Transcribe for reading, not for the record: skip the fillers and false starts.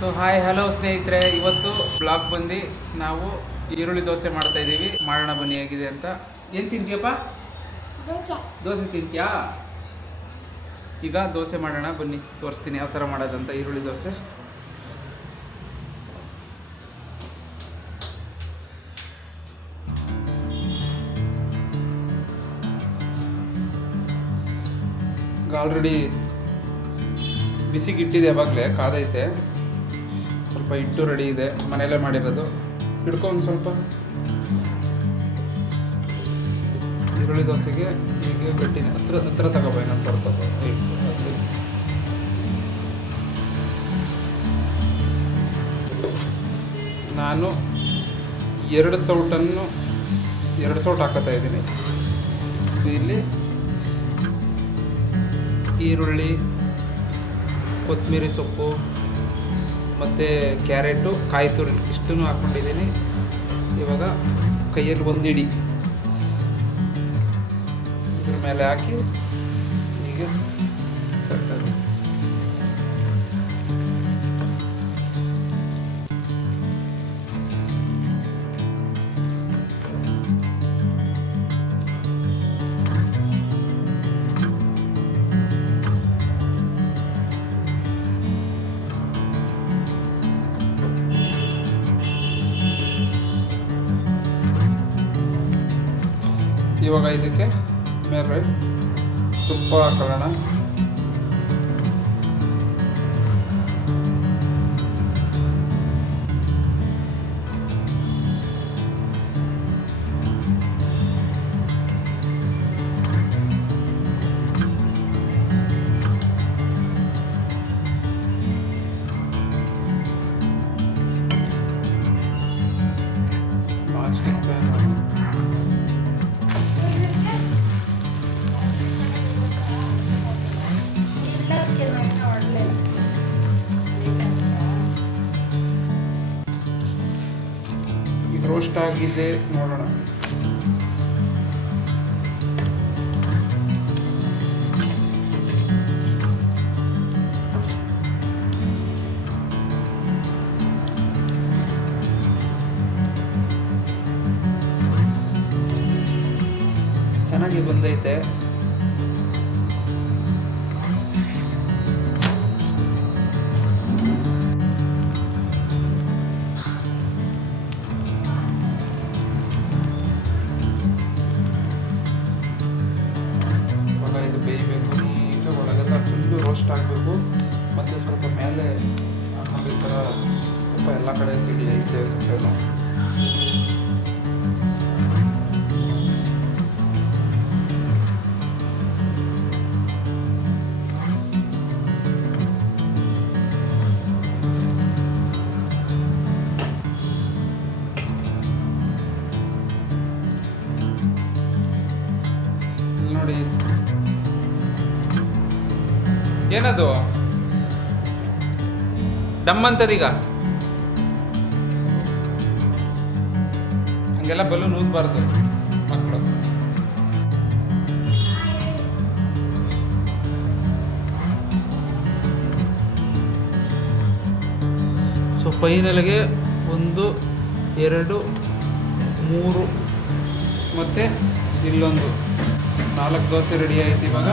So hi hello ಸ್ನೇಹಿತರೆ, ಇವತ್ತು blog ಬಂದು ನಾವು ಈರುಳ್ಳಿ ದೋಸೆ ಮಾಡ್ತಾ ಇದ್ದೀವಿ. ಮಾಡೋಣ ಬನ್ನಿ ಹೇಗಿದೆ ಅಂತ. ಏನು ತಿಂತೀಯಪ್ಪ? ದೋಸೆ ತಿಂತೀಯಾ? ಈಗ ದೋಸೆ ಮಾಡೋಣ ಬನ್ನಿ, ತೋರಿಸ್ತೀನಿ ಯಾವ ಥರ ಮಾಡೋದಂತ. ಈರುಳ್ಳಿ ದೋಸೆ ಆಲ್ರೆಡಿ ಬಿಸಿಗಿಟ್ಟಿದೆ, ಯಾವಾಗಲೇ ಕಾದೈತೆ. ಸ್ವಲ್ಪ ಹಿಟ್ಟು ರೆಡಿ ಇದೆ, ಮನೆಯಲ್ಲೇ ಮಾಡಿರೋದು. ಹಿಡ್ಕೊಂಡು ಸ್ವಲ್ಪ ಈರುಳ್ಳಿ ದೋಸೆಗೆ ಹೀಗೆ ಗಟ್ಟಿನ ಹತ್ರ ತಗೋಬೋ. ಇನ್ನೊಂದು ಸ್ವಲ್ಪ ನಾನು 2 ಸೌಟ್ ಹಾಕೋತಾ ಇದ್ದೀನಿ. ಇಲ್ಲಿ ಈರುಳ್ಳಿ, ಕೊತ್ತಂಬರಿ ಸೊಪ್ಪು ಮತ್ತು ಕ್ಯಾರೆಟು, ಕಾಯಿ ತುರಿ ಇಷ್ಟನ್ನು ಹಾಕ್ಕೊಂಡಿದ್ದೀನಿ. ಇವಾಗ ಕೈಯಲ್ಲಿ ಒಂದಿಡಿ ಇದ್ರ ಮೇಲೆ ಹಾಕಿ ಹೀಗೆ ಕಟ್ಟೋದು. ಇವಾಗ ಇದಕ್ಕೆ ಮೇಲೆ ತುಪ್ಪ ಹಾಕೊಳ್ಳೋಣ. ರೋಸ್ಟ್ ಆಗಿದೆ ನೋಡೋಣ. ಚೆನ್ನಾಗಿ ಬಂದೈತೆ. ಬೇಯಬೇಕು, ನೀಟಾಗಿ ಒಳಗೆಲ್ಲ ಫುಲ್ಲು ರೋಸ್ಟ್ ಆಗಬೇಕು. ಮತ್ತು ಸ್ವಲ್ಪ ಮೇಲೆ ಹಾಕೊಂಡು ಈ ಥರ ಸ್ವಲ್ಪ ಎಲ್ಲ ಕಡೆ ಸಿಗಲಿ ಐತೆ ಸೊಪ್ಪೇನು. ನೋಡಿ ಏನದು ಡಮ್ ಅಂತದೀಗ. ಹಂಗೆಲ್ಲ ಬಲೂನ್ ಊದಬಾರ್ದು ಮಕ್ಕಳು. ಸೊ ಫೈನಲ್ಗೆ 1 2 3 ಮತ್ತು ಇಲ್ಲೊಂದು 4 ದೋಸೆ ರೆಡಿ ಆಯ್ತು. ಇವಾಗ